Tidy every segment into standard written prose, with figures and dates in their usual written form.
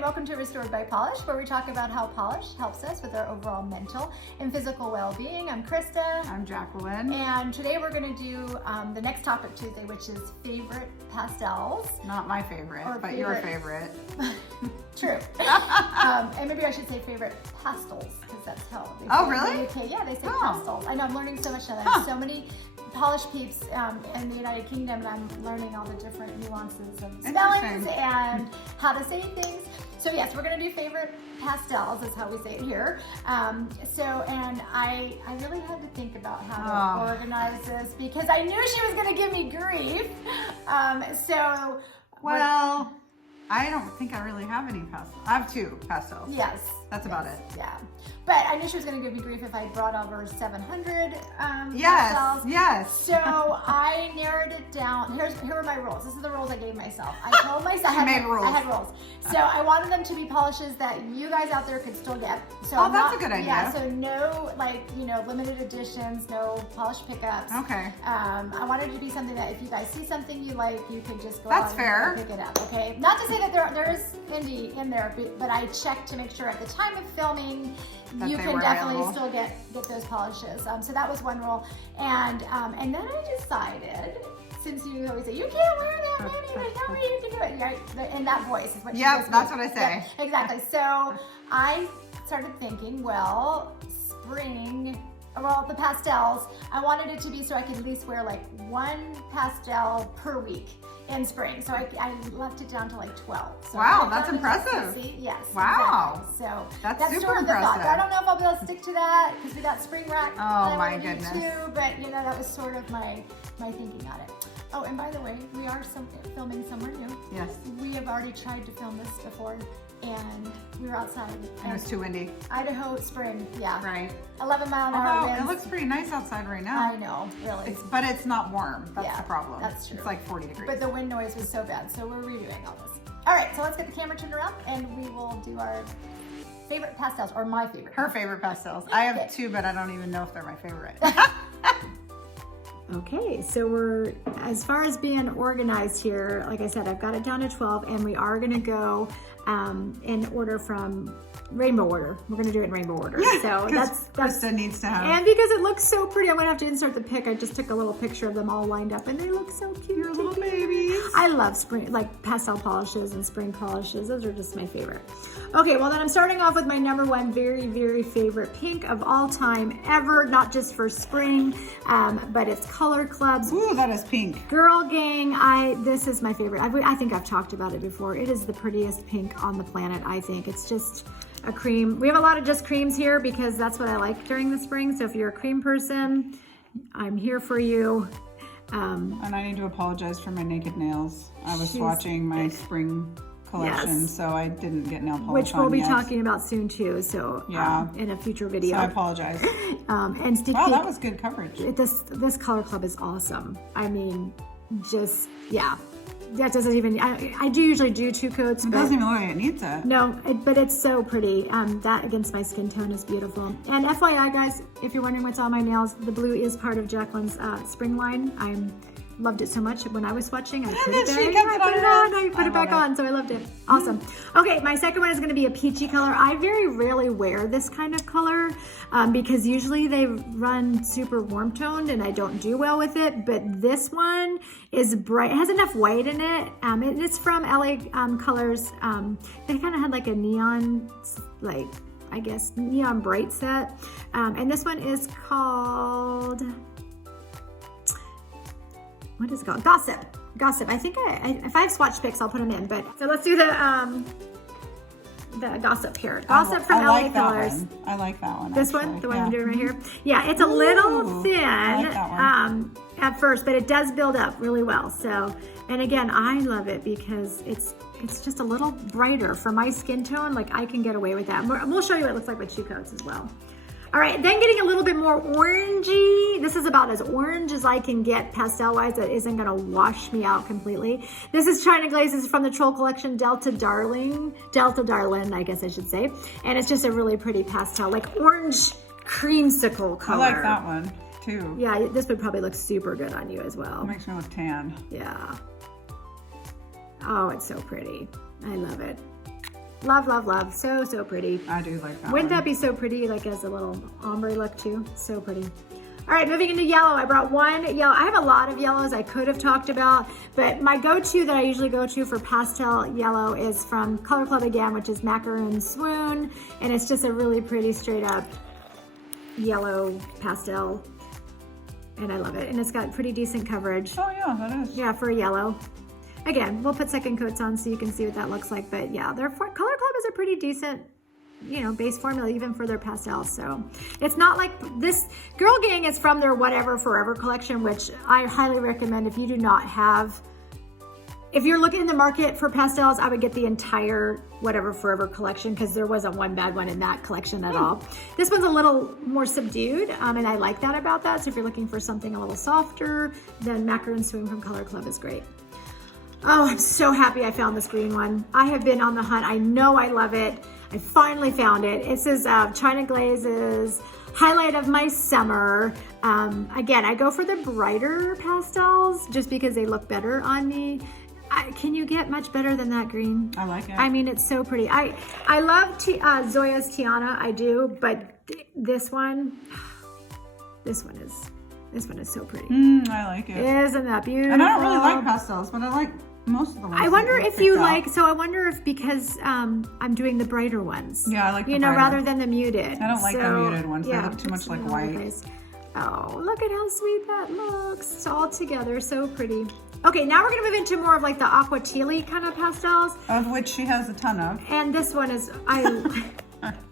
and welcome to Restored by Polish, where we talk about how polish helps us with our overall mental and physical well-being. I'm Krista. I'm Jacqueline. And today we're going to do the next topic Tuesday, which is favorite pastels. Not my favorite, but your favorite. True. And maybe I should say favorite pastels, because that's how they say really? it in the UK. Yeah, they say pastels. I know, I'm learning so much now. There's so many polish peeps in the United Kingdom, and I'm learning all the different nuances of spellings and how to say things. So yes, we're going to do favorite pastels, is how we say it here. And I really had to think about how to organize this, because I knew she was going to give me grief. Well, I don't think I really have any pastels. I have 2 pastels. Yes. That's about it. Yeah. But I knew she was going to give me grief if I brought over 700 pastels. Yes. So I narrowed it down. Here are my rules. This is the rules I gave myself. I told myself I had rules. So I wanted them to be polishes that you guys out there could still get. So that's a good idea. Yeah. So no, limited editions, no polish pickups. Okay. I wanted it to be something that if you guys see something you like, you could just go out and pick it up. Okay. Not to say that there is indie in there, but I checked to make sure at the time of filming you can definitely still get those polishes. So that was one rule. And then I decided, since you always say, you can't wear that many, there's no way you can do it. Right? In that voice is what you that's what I say. Yeah, exactly. So I started thinking, the pastels, I wanted it to be so I could at least wear like 1 pastel per week in spring. So I left it down to like 12. So wow, that's impressive. Yes. Wow. Exactly. So that's super sort of the impressive. thought. I don't know if I'll be able to stick to that, because we got spring rack. Oh my goodness. Too, but that was sort of my thinking on it. Oh, and by the way, we are filming somewhere new. Yes. We have already tried to film this before, and we were outside. And it was too windy. Idaho spring, yeah. Right. 11-mile-an-hour winds. It looks pretty nice outside right now. I know, really. But it's not warm. That's the problem. That's true. It's like 40 degrees. But the wind noise was so bad, so we're reviewing all this. All right, so let's get the camera turned around, and we will do our favorite pastels, or my favorite. Her favorite pastels. I have 2, but I don't even know if they're my favorite. Okay, so as far as being organized here, like I said, I've got it down to 12, and we are gonna go in order from rainbow order. We're gonna do it in rainbow order. So that's Krista needs to have. And because it looks so pretty, I'm gonna have to insert the pic. I just took a little picture of them all lined up, and they look so cute. Your little babies. I love spring, like pastel polishes and spring polishes. Those are just my favorite. Okay, well then I'm starting off with my number 1 very, very favorite pink of all time ever, not just for spring, but it's Color Club's. Ooh, that is pink. Girl Gang. This is my favorite. I think I've talked about it before. It is the prettiest pink on the planet, I think. It's just a cream. We have a lot of just creams here because that's what I like during the spring. So if you're a cream person, I'm here for you. And I need to apologize for my naked nails. I was swatching my spring collection, so I didn't get nail polish which we'll be talking about soon too. So in a future video. So I apologize. And wow, that was good coverage. This Color Club is awesome. I mean, that doesn't even, I do usually do 2 coats. It doesn't even look like it needs it. No, but it's so pretty. That against my skin tone is beautiful. And FYI guys, if you're wondering what's on my nails, the blue is part of Jacqueline's spring line. I loved it so much when I was swatching. I put it back on, so I loved it. Awesome. Okay, my second one is gonna be a peachy color. I very rarely wear this kind of color because usually they run super warm toned and I don't do well with it, but this one is bright. It has enough white in it. It's from LA Colors. They kind of had like a neon, neon bright set. And this one is called, what is it called? Gossip. I think if I have swatch pics, I'll put them in. But so let's do the Gossip here. Gossip from LA Colors. I like that one. This one, the one I'm doing right here. Yeah, it's a little thin at first, but it does build up really well. So, and again, I love it because it's just a little brighter for my skin tone. Like I can get away with that. We'll show you what it looks like with 2 coats as well. All right, then getting a little bit more orangey. This is about as orange as I can get pastel-wise. That isn't gonna wash me out completely. This is China Glaze. This is from the Troll Collection, Delta Darlin, I guess I should say. And it's just a really pretty pastel, like orange creamsicle color. I like that one too. Yeah, this would probably look super good on you as well. It makes me look tan. Yeah. Oh, it's so pretty. I love it. Love, love, love. So, so pretty. I do like that. Wouldn't that be so pretty, like as a little ombre look too? So pretty. All right, moving into yellow. I brought one yellow. I have a lot of yellows I could have talked about, but my go-to that I usually go to for pastel yellow is from Color Club again, which is Macaroon Swoon, and it's just a really pretty straight up yellow pastel, and I love it. And it's got pretty decent coverage. Oh yeah, that is. Yeah, for a yellow. Again, we'll put second coats on so you can see what that looks like, but yeah, Color Club is a pretty decent, you know, base formula even for their pastels. So it's not like this. Girl Gang is from their Whatever Forever collection, which I highly recommend if you do not have. If you're looking in the market for pastels, I would get the entire Whatever Forever collection because there wasn't one bad one in that collection at all. This one's a little more subdued, and I like that about that. So if you're looking for something a little softer, then Macaroon Swoon from Color Club is great. Oh, I'm so happy I found this green one. I have been on the hunt. I know I love it. I finally found it. This is China Glaze's highlight of my summer. Again, I go for the brighter pastels just because they look better on me. Can you get much better than that green? I like it. I mean, it's so pretty. I love Zoya's Tiana, I do, but this one is so pretty. I like it. Isn't that beautiful? And I don't really like pastels, but I like most of the ones. I wonder if you like, so I wonder if because I'm doing the brighter ones. Yeah, I like the you know, brighter. rather than the muted. I don't like the muted ones. Yeah, they look too much like white. Oh, look at how sweet that looks. It's all together, so pretty. Okay, now we're gonna move into more of like the aqua tealy kind of pastels. Of which she has a ton of. And this one is,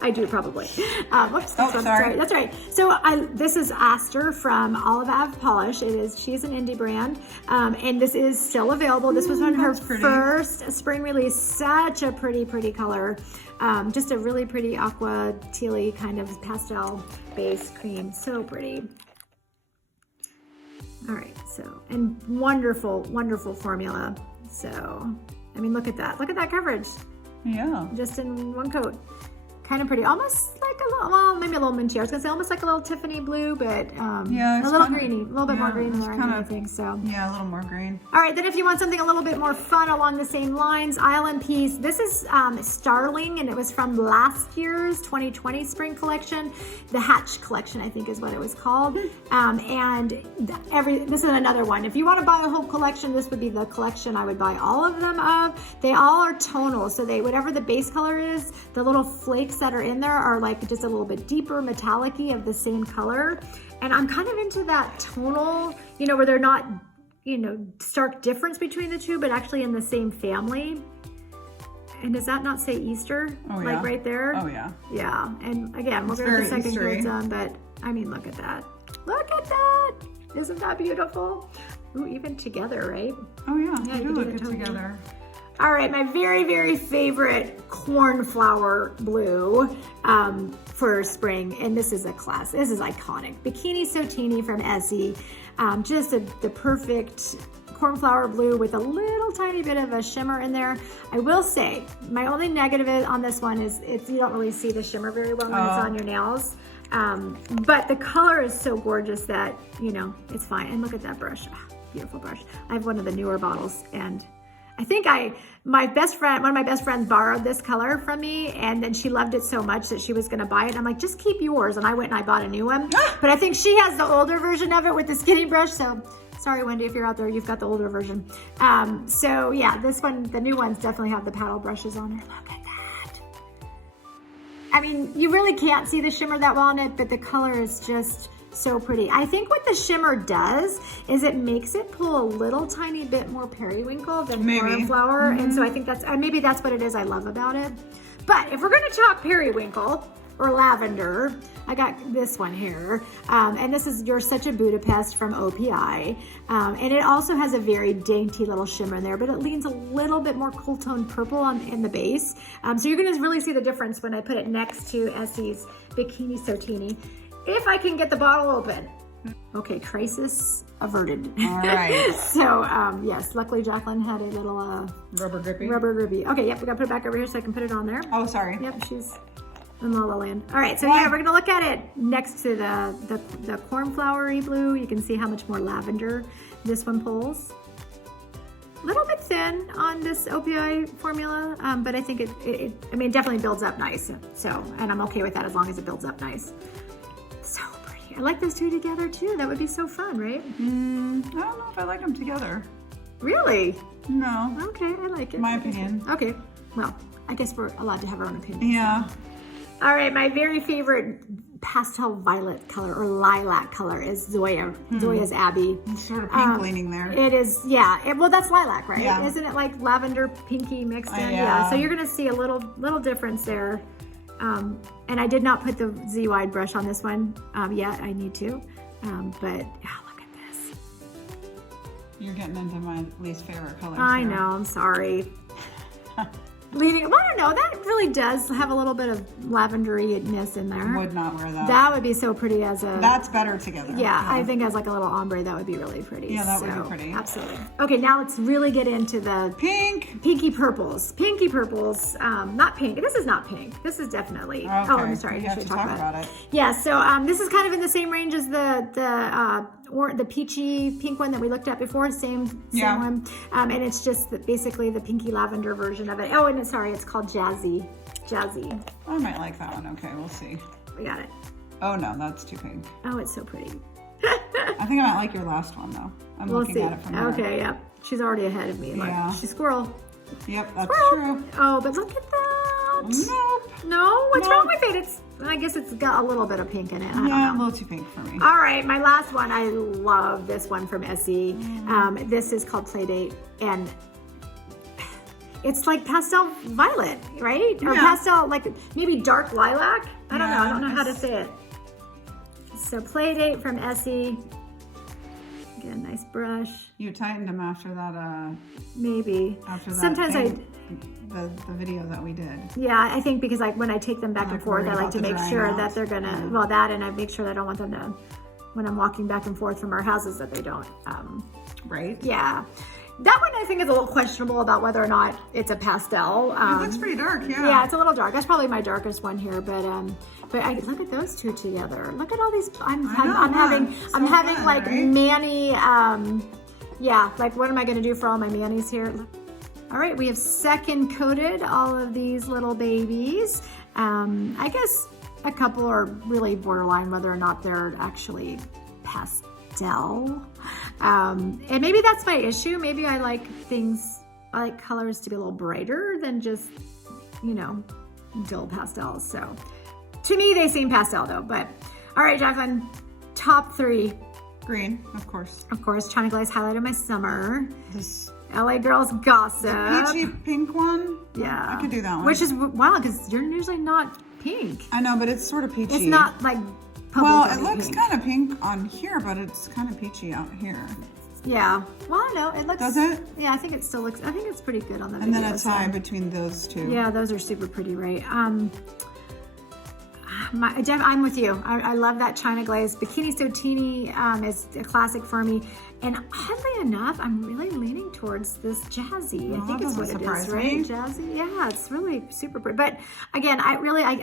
I do probably. Whoops, sorry. That's right. So this is Aster from Olive Ave Polish. She's an indie brand, and this is still available. This was on her first spring release. Such a pretty color. Just a really pretty aqua tealy kind of pastel base cream. So pretty. All right, so, and wonderful formula. So, I mean, look at that. Look at that coverage. Yeah. Just in one coat. Kind of pretty. Almost like a little, well, maybe a little minty. I was going to say almost like a little Tiffany blue, but yeah, a little greeny. A little bit more green there, I think, so. Yeah, a little more green. All right, then if you want something a little bit more fun along the same lines, Island Peace. This is Starling, and it was from last year's 2020 spring collection. The Hatch collection, I think is what it was called. And this is another one. If you want to buy a whole collection, this would be the collection I would buy all of them of. They all are tonal, so whatever the base color is, the little flakes that are in there are like just a little bit deeper metallic-y of the same color. And I'm kind of into that tonal, you know, where they're not, you know, stark difference between the two, but actually in the same family. And does that not say Easter? Oh, yeah. Like right there? Oh, yeah. Yeah. And again, we're going to put second coats on, but I mean, look at that. Look at that. Isn't that beautiful? Ooh, even together, right? Oh, yeah. Yeah, They do look good together. All right, my very favorite cornflower blue for spring, and this is a class. This is iconic. Bikini Sotini from Essie. Just the perfect cornflower blue with a little tiny bit of a shimmer in there. I will say, my only negative on this one is you don't really see the shimmer very well when it's on your nails. But the color is so gorgeous that, you know, it's fine. And look at that brush. Beautiful brush. I have one of the newer bottles, and I think one of my best friends borrowed this color from me, and then she loved it so much that she was going to buy it. And I'm like, just keep yours. And I went and I bought a new one. But I think she has the older version of it with the skinny brush. So sorry, Wendy, if you're out there, you've got the older version. So yeah, this one, the new ones definitely have the paddle brushes on it. Look at that. I mean, you really can't see the shimmer that well in it, but the color is just so pretty. I think what the shimmer does is it makes it pull a little tiny bit more periwinkle than cornflower. And so I think maybe that's what it is I love about it. But if we're going to talk periwinkle or lavender, I got this one here. And this is You're Such a Budapest from OPI. And it also has a very dainty little shimmer in there, but it leans a little bit more cool toned purple in the base. So you're going to really see the difference when I put it next to Essie's Bikini Sotini. If I can get the bottle open. Okay, crisis averted. All right. So, yes, luckily Jacqueline had a little rubber grippy. Okay, yep, we gotta put it back over here so I can put it on there. Oh, sorry. Yep, she's in La La Land. All right, so yeah, we're gonna look at it next to the cornflowery blue. You can see how much more lavender this one pulls. little bit thin on this OPI formula, but I think it definitely builds up nice. So, and I'm okay with that as long as it builds up nice. So pretty. I like those two together too. That would be so fun, right? I don't know if I like them together. Really? No. Okay, I like it. My opinion. Okay, well, I guess we're allowed to have our own opinion. Yeah. All right, my very favorite pastel violet color or lilac color is Zoya. Zoya's Abby. It's sort of pink leaning there. It is, yeah. Well, that's lilac, right? Yeah. Isn't it like lavender, pinky mixed in? Yeah. So you're gonna see a little difference there. And I did not put the Z wide brush on this one yet. I need to, but yeah, look at this. You're getting into my least favorite color. I know. I'm sorry. Leaving, well, I don't know. That really does have a little bit of lavendery-ness in there. Would not wear that. That would be so pretty as a. That's better together. Yeah, I think as like a little ombre, that would be really pretty. Yeah, that would be pretty. Absolutely. Okay, now let's really get into the pink. Pinky purples. Pinky purples. Not pink. This is not pink. This is definitely. Okay. Oh, I'm sorry. We have to talk about it. Yeah. So this is kind of in the same range as the peachy pink one that we looked at before. Same one. And it's just basically the pinky lavender version of it. Oh, and it's called Jazzy. Jazzy. I might like that one. Okay, we'll see. We got it. Oh no, that's too pink. Oh, it's so pretty. I think I might like your last one though. I'm looking at it from there. Okay, yep. She's already ahead of me. Look, she's squirrel. Yep, that's squirrel. true. Oh, but look at that. Nope. No, what's wrong with it? I guess it's got a little bit of pink in it. I don't know. A little too pink for me. All right, my last one. I love this one from Essie. This is called Playdate, and it's like pastel violet, right? Or pastel, like maybe dark lilac. I don't know. I don't know how to say it. So Playdate from Essie. Again, nice brush. You tightened them after that. Maybe. After that. Sometimes the video that we did. Yeah, I think because when I take them back and forth, I like to make sure that they're gonna. Well, that and I make sure that I don't want them to. When I'm walking back and forth from our houses, that they don't. Right. Yeah. That one I think is a little questionable about whether or not it's a pastel. It looks pretty dark, yeah. Yeah, it's a little dark. That's probably my darkest one here, but I look at those two together. Look at all these. I'm having like right? Mani. Yeah, like what am I going to do for all my manis here? All right, we have second coated all of these little babies. I guess a couple are really borderline whether or not they're actually pastel. And maybe that's my issue. Maybe I like colors to be a little brighter than just, dull pastels. So to me, they seem pastel though, but all right, Jacqueline, top three. Green, of course. Of course, China Glaze highlight of my summer. This LA Girls Gossip. The peachy pink one? Yeah. I could do that one. Which is wild because you're usually not pink. I know, but it's sort of peachy. It's not like it looks kind of pink on here, but it's kind of peachy out here. Yeah. Well, I know. It looks... Does it? Yeah, I think it still looks... I think it's pretty good on the video. And then a tie between those two. Yeah, those are super pretty, right? Jeff, I'm with you. I love that China Glaze. Bikini So Teeny is a classic for me. And oddly enough, I'm really leaning towards this Jazzy. I think it's what it is, right? Jazzy? Yeah, it's really super pretty. But again, I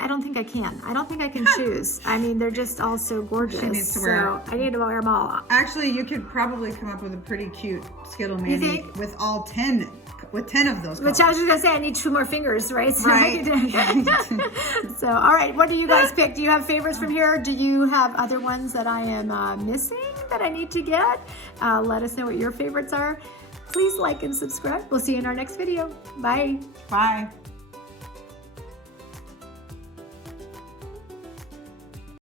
don't think I can. I don't think I can choose. I mean, they're just all so gorgeous. She needs to wear I need to wear them all. Actually, you could probably come up with a pretty cute Skittle Mani with all 10. With 10 of those colors. Which I was just going to say, I need 2 more fingers, right? So, right. So, all right, what do you guys pick? Do you have favorites from here? Do you have other ones that I am missing that I need to get? Let us know what your favorites are. Please like and subscribe. We'll see you in our next video. Bye. Bye.